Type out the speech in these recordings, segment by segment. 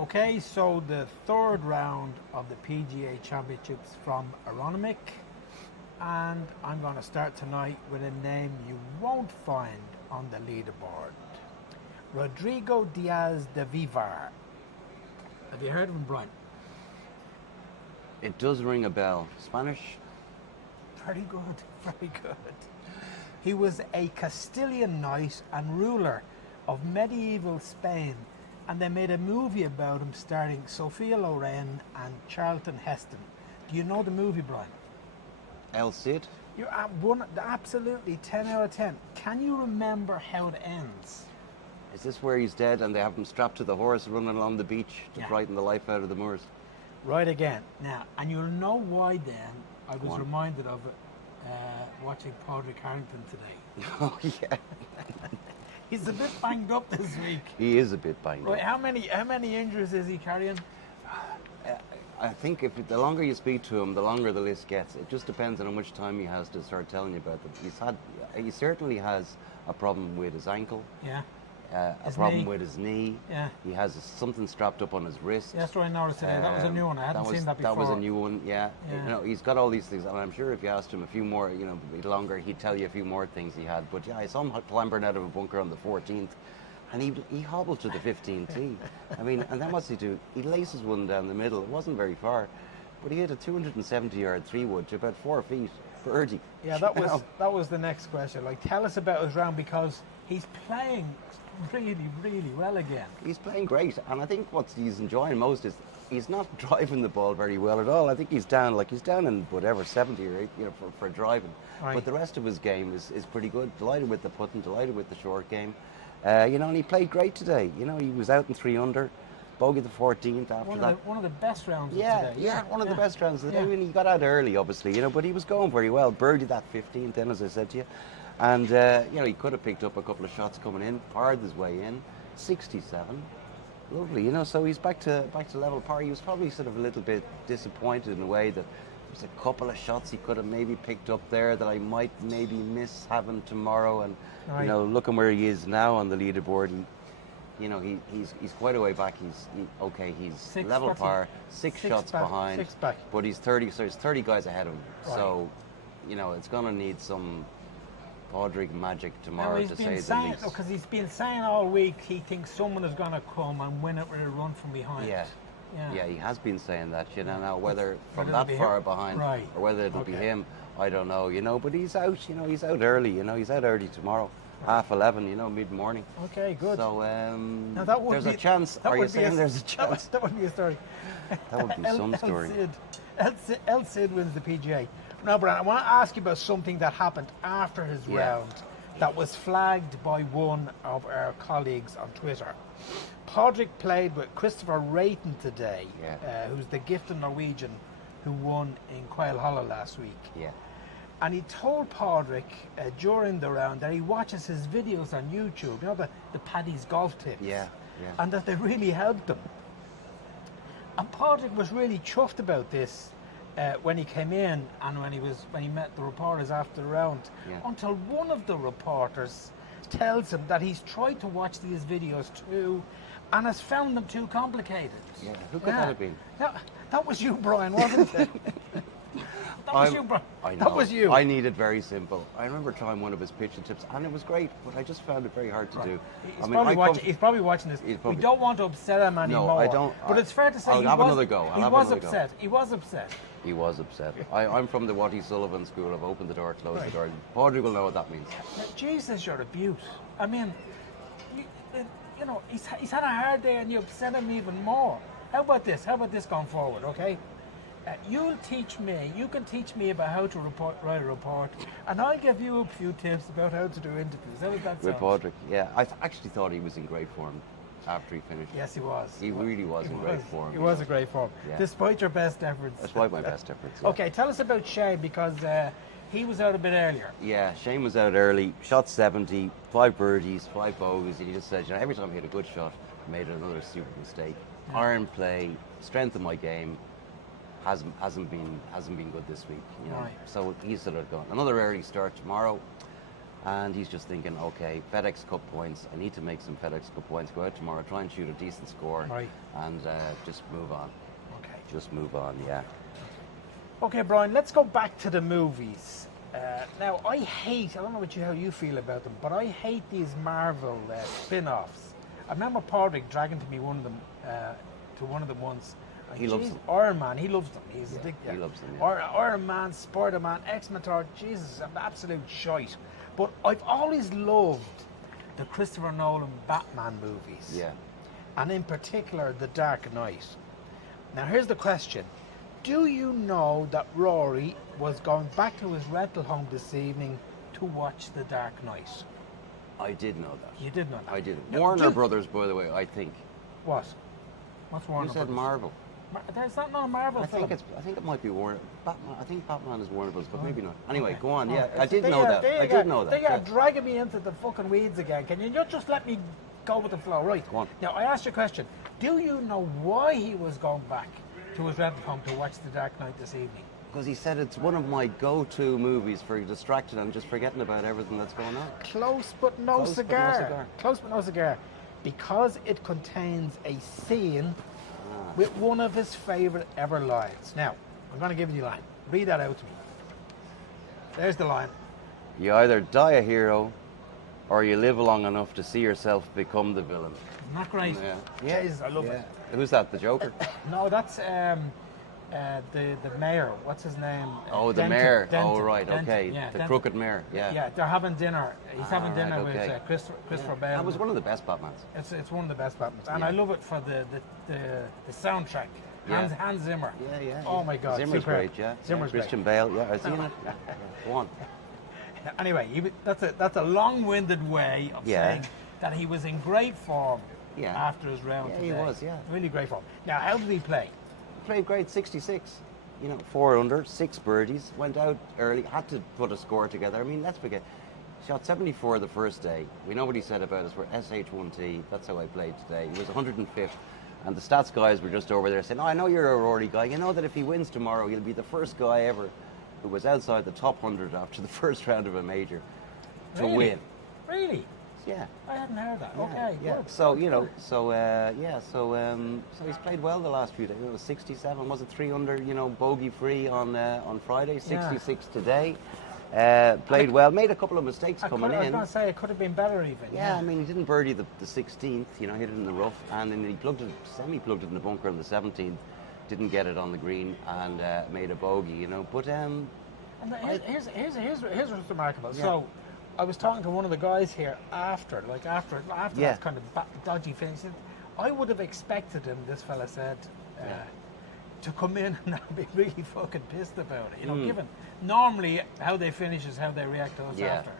Okay, so the third round of the PGA Championships from Aronimink, and I'm going to start tonight with a name you won't find on the leaderboard. Rodrigo Diaz de Vivar. Have you heard of him, Brian? It does ring a bell. Spanish? Very good, very good. He was a Castilian knight and ruler of medieval Spain, and they made a movie about him starring Sophia Loren and Charlton Heston. Do you know the movie, Brian? Ed Cid? You're at absolutely 10 out of 10. Can you remember how it ends? Is this where he's dead and they have him strapped to the horse running along the beach to frighten the life out of the Moors? Right again. Now, and you'll know why then I was reminded of it watching Padraig Harrington today. Oh, yeah. He's a bit banged up this week. He is a bit banged Right, up. how many injuries is he carrying? I think the longer you speak to him, the longer the list gets. It just depends on how much time he has to start telling you about them. He certainly has a problem with his ankle. Yeah. A problem with his knee. Yeah. He has something strapped up on his wrist. That's what I noticed today. That was a new one. I hadn't seen that before. That was a new one, yeah. You know, he's got all these things, and I'm sure if you asked him a few more, a bit longer, he'd tell you a few more things he had. But yeah, I saw him clambering out of a bunker on the 14th, and he hobbled to the 15th tee. I mean, and then what's he do? He laces one down the middle. It wasn't very far, but he hit a 270-yard 3-wood to about 4 feet. Birdie. Yeah, that was the next question. Like, tell us about his round, because he's playing really, really well again. He's playing great, and I think what he's enjoying most is he's not driving the ball very well at all. I think he's down in whatever 70 or 80, for driving. Right. But the rest of his game is pretty good. Delighted with the putting, delighted with the short game. And he played great today. He was out in 3 under, bogey the 14th after that. One of the best rounds of today. Yeah, one of the best rounds of the day. I mean, he got out early, obviously, but he was going very well. Birdie that 15th then, as I said to you. And, he could have picked up a couple of shots coming in, parred his way in, 67. Lovely, so he's back to level par. He was probably sort of a little bit disappointed in a way that there's a couple of shots he could have maybe picked up there that I might maybe miss having tomorrow. And, looking where he is now on the leaderboard, he's quite a way back. He's level par, six shots behind. 6 back. But he's 30, so he's 30 guys ahead of him. Right. So, it's going to need some Padraig magic tomorrow, to say the least. Because he's been saying all week he thinks someone is going to come and win it with a run from behind. Yeah, he has been saying that. Now whether from that far behind or whether it'll be him, I don't know. But he's out. He's out early. He's out early tomorrow, 11:30. Mid-morning. Okay, good. So now that would there's a chance. Are you saying there's a chance? That would be a story. That would be some story. Ed Cid wins the PGA. Now, Brian, I want to ask you about something that happened after his round that was flagged by one of our colleagues on Twitter. Padraig played with Christopher Rayton today, who's the gifted Norwegian who won in Quail Hollow last week. Yeah. And he told Padraig during the round that he watches his videos on YouTube, the Paddy's golf tips, and that they really helped him. And Padraig was really chuffed about this when he came in and when he met the reporters after the round, until one of the reporters tells him that he's tried to watch these videos too and has found them too complicated. Yeah, who could that have been? That was you, Brian, wasn't it? That was you, Brian. I know. That was you. I need it very simple. I remember trying one of his pitching tips, and it was great, but I just found it very hard to do. He's probably watching this. We don't want to upset him anymore. No, I don't. But it's fair to say I'll have another go. He was upset. He was upset. I'm from the Watty Sullivan school of open the door, close the door. Padraig will know what that means. Now, Jesus, you're a beaut. I mean, he's had a hard day and you upset him even more. How about this? How about this going forward, okay? You can teach me about how to write a report, and I'll give you a few tips about how to do interviews. How does that sound? With Padraig, yeah. I actually thought he was in great form after he finished. Yes, he was. He really was in great form. He was in great form, despite your best efforts. Despite my best efforts, yeah. Okay, tell us about Shane, because he was out a bit earlier. Yeah, Shane was out early, shot 70, 5 birdies, 5 bogeys, and he just said, every time I hit a good shot, I made another stupid mistake. Yeah. Iron play, strength of my game, hasn't been good this week. Right. So he's sort of gone. Another early start tomorrow. And he's just thinking, okay, FedEx Cup points. I need to make some FedEx Cup points. Go out tomorrow, try and shoot a decent score, and just move on. Okay. Just move on, yeah. Okay, Brian, let's go back to the movies. Now, I don't know how you feel about them, but I hate these Marvel spin-offs. I remember Padraig dragging to me one of them, once. He loves them. Iron Man, he loves them. He's addicted. He loves them, yeah. Iron Man, Spider-Man, X-Men, Jesus, absolute shite. But I've always loved the Christopher Nolan Batman movies. Yeah. And in particular, The Dark Knight. Now, here's the question. Do you know that Rory was going back to his rental home this evening to watch The Dark Knight? I did know that. You did know that? I did. Now, Warner Brothers, by the way, I think. What? What's Warner You said Brothers? Marvel. There's not a Marvel film. I think it might be Warner. Batman. I think Batman is Warner Brothers, but maybe not. Anyway, Okay. go on. Oh, Yeah, I did know that. I did know that. They are dragging me into the fucking weeds again. Can you just let me go with the flow? Right. Go on. Now, I asked you a question. Do you know why he was going back to his rental home to watch The Dark Knight this evening? Because he said it's one of my go-to movies for distracting and just forgetting about everything that's going on. Close but no cigar. Close but no cigar. Because it contains a scene with one of his favourite ever lines. Now, I'm going to give you the line. Read that out to me. There's the line. You either die a hero, or you live long enough to see yourself become the villain. Isn't that great? Yeah. Jesus, I love it. Who's that? The Joker? No, that's the mayor. What's his name? Oh, the mayor. Oh, right. Okay. The crooked mayor. Yeah. Yeah, they're having dinner. He's having dinner okay. with Christopher Bale. That was one of the best Batmans. It's one of the best Batmans, and I love it for the soundtrack. Hans Zimmer. Yeah. Oh my God. Zimmer's superb. great. Yeah. Zimmer's Christian great. Bale. Yeah. I've seen it. Yeah. Go on. Anyway, that's a long-winded way of saying that he was in great form after his round today. He was. Yeah. Really great form. Now, how did he play? He played great. 66. 4 under, 6 birdies. Went out early. Had to put a score together. I mean, let's forget. Shot 74 the first day. We know what he said about us. We're SH1T. That's how I played today. He was 105th. And the stats guys were just over there saying, "Oh, I know you're a Rory guy. You know that if he wins tomorrow, he'll be the first guy ever who was outside the top 100 after the first round of a major to win." Really? Yeah. I hadn't heard that. Yeah, Okay. yeah. Good. So so he's played well the last few days. It was 67. Was it 3 under? Bogey free on Friday. 66 today. Played well. Made a couple of mistakes coming in. I was going to say it could have been better even. Yeah, I mean he didn't birdie the 16th. Hit it in the rough, and then he semi-plugged it in the bunker on the 17th. Didn't get it on the green and made a bogey. But And here's what's remarkable. Yeah. So, I was talking to one of the guys here after that kind of dodgy finish. I would have expected him, this fella said, to come in and be really fucking pissed about it. Given normally how they finish is how they react to us after.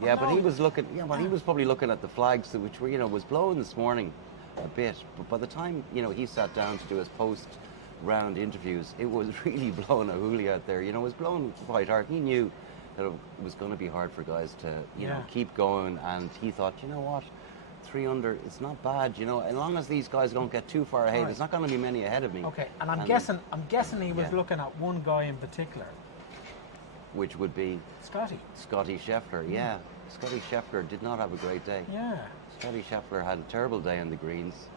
But he was looking. But he was probably looking at the flags, which were was blowing this morning a bit. But by the time he sat down to do his post-round interviews, it was really blowing a hoolie out there. It was blowing quite hard. He knew that it was going to be hard for guys to keep going, and he thought, you know what, 3 under, it's not bad. As long as these guys don't get too far ahead, there's not going to be many ahead of me. Okay, and I'm guessing he was looking at one guy in particular, which would be Scotty Scheffler. Yeah, Scotty Scheffler did not have a great day. Yeah, Scotty Scheffler had a terrible day on the greens.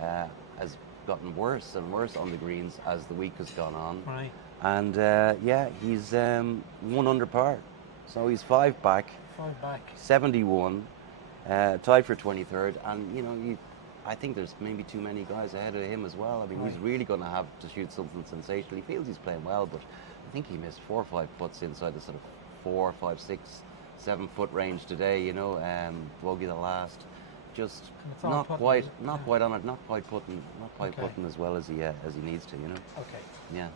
Has gotten worse and worse on the greens as the week has gone on. Right. And he's 1 under par, so he's 5 back. 71, tied for 23rd, and I think there's maybe too many guys ahead of him as well. I mean, he's really going to have to shoot something sensational. He feels he's playing well, but I think he missed 4 or 5 putts inside the sort of 4, 5, 6, 7 foot range today. Bogey the last, just not quite on it, not quite putting as well as he needs to. Okay. Yeah.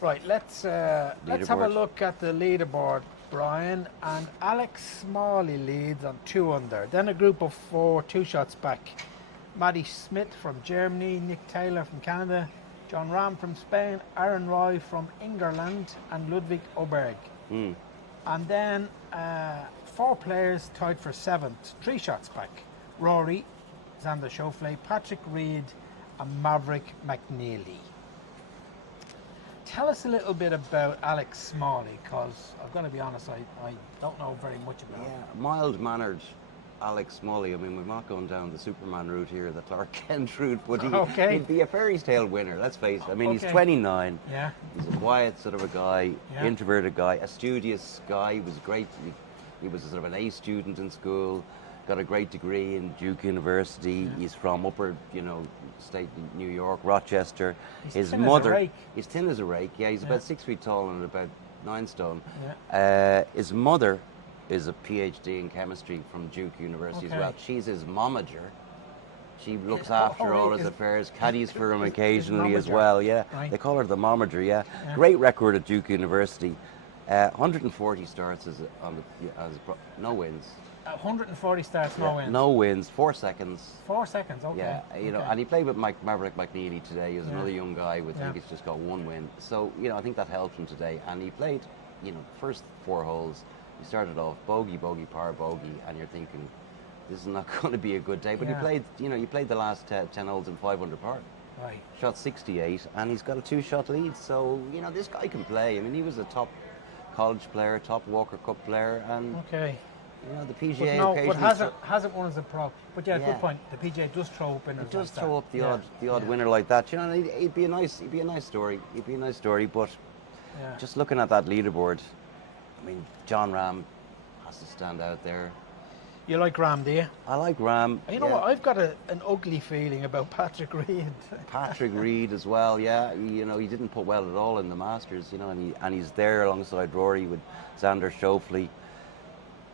Right, let's have a look at the leaderboard, Brian. And Alex Smalley leads on 2 under. Then a group of 4, 2 shots back. Maddie Smith from Germany, Nick Taylor from Canada, John Rahm from Spain, Aaron Roy from England, and Ludwig Oberg. And then 4 players tied for 7th, 3 shots back. Rory, Xander Schauffele, Patrick Reed, and Maverick McNeely. tell us a little bit about Alex Smalley, because I'm going to be honest, I don't know very much about him. Yeah, mild-mannered Alex Smalley. I mean, we're not going down the Superman route here, the Clark Kent route, but he'd be a fairy tale winner, let's face it. I mean, he's 29. Yeah. He's a quiet sort of a guy, introverted guy, a studious guy. He was great. He was sort of an A student in school, got a great degree in Duke University. He's from upper, state New York, Rochester. He's thin as a rake. He's thin as a rake. Yeah, he's about 6 feet tall and about 9 stone. Yeah. His mother is a PhD in chemistry from Duke University as well. She's his momager. She looks after all his affairs, caddies for him occasionally as well. Yeah, they call her the momager. Yeah, great record at Duke University. 140 starts as no wins. 140 starts, no wins. No wins, 4 seconds. 4 seconds, okay. Yeah, and he played with Maverick McNeely today. He was another young guy with, I think he's just got 1 win. So, I think that helped him today. And he played, first 4 holes. He started off bogey, par, bogey, and you're thinking, this is not going to be a good day. But he played the last 10 holes in 5 under par. Right. Shot 68, and he's got a 2-shot lead. So, this guy can play. I mean, he was a top college player, top Walker Cup player, and the PGA but hasn't won as a pro. But good point. The PGA does throw up winners. It does throw up the odd winner like that. It'd be a nice story. But just looking at that leaderboard, I mean, John Rahm has to stand out there. You like Rahm, do you? I like Rahm. You know what? I've got an ugly feeling about Patrick Reed. Patrick Reed as well. Yeah, he didn't put well at all in the Masters. And he's there alongside Rory with Xander Schauffele,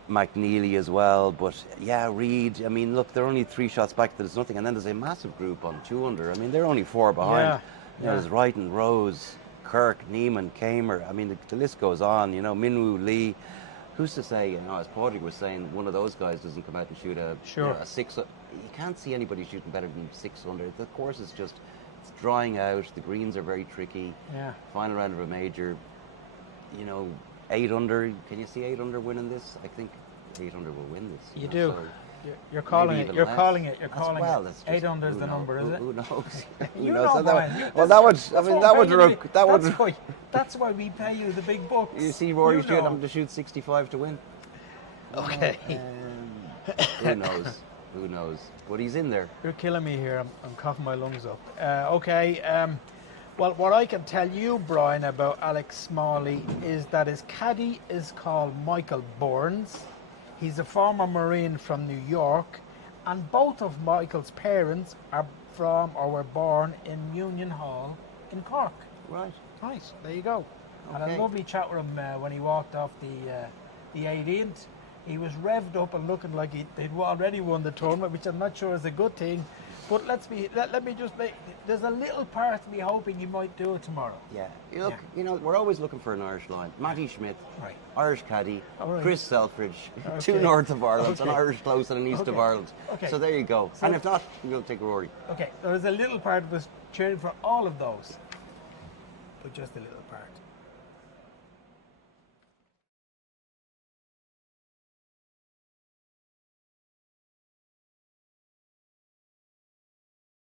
McNeely as well. But Reed. I mean, look, they're only 3 shots back. There's nothing, and then there's a massive group on 2 under. I mean, they're only 4 behind. There's Wright and Rose, Kirk, Neiman, Kamer. I mean, the list goes on. Minwoo Lee. Who's to say? As Padraig was saying, one of those guys doesn't come out and shoot a 6. You can't see anybody shooting better than 6 under. The course is it's drying out. The greens are very tricky. Yeah. Final round of a major. 8 under. Can you see 8 under winning this? I think 8 under will win this. You do. So you're calling it. You're calling it. 8 under is the number, is it? Who knows? You know, Brian. That's why we pay you the big bucks. You see Rory having to shoot 65 to win. Okay. Who knows? But he's in there. You're killing me here. I'm coughing my lungs up. Well, what I can tell you, Brian, about Alex Smalley is that his caddy is called Michael Burns. He's a former Marine from New York, and both of Michael's parents are from or were born in Union Hall in Cork. Right. Nice. There you go. Okay. Had a lovely chat with him when he walked off the 18th. He was revved up and looking like he'd already won the tournament, which I'm not sure is a good thing. But let me just make. There's a little part of me hoping he might do it tomorrow. Yeah. Look, we're always looking for an Irish line. Matty Schmidt, Irish caddy, Chris Selfridge, 2 north of Ireland, an Irish close and an east of Ireland. Okay. So there you go. So, and if not, we'll take Rory. Okay. There's a little part of us cheering for all of those, but just a little part.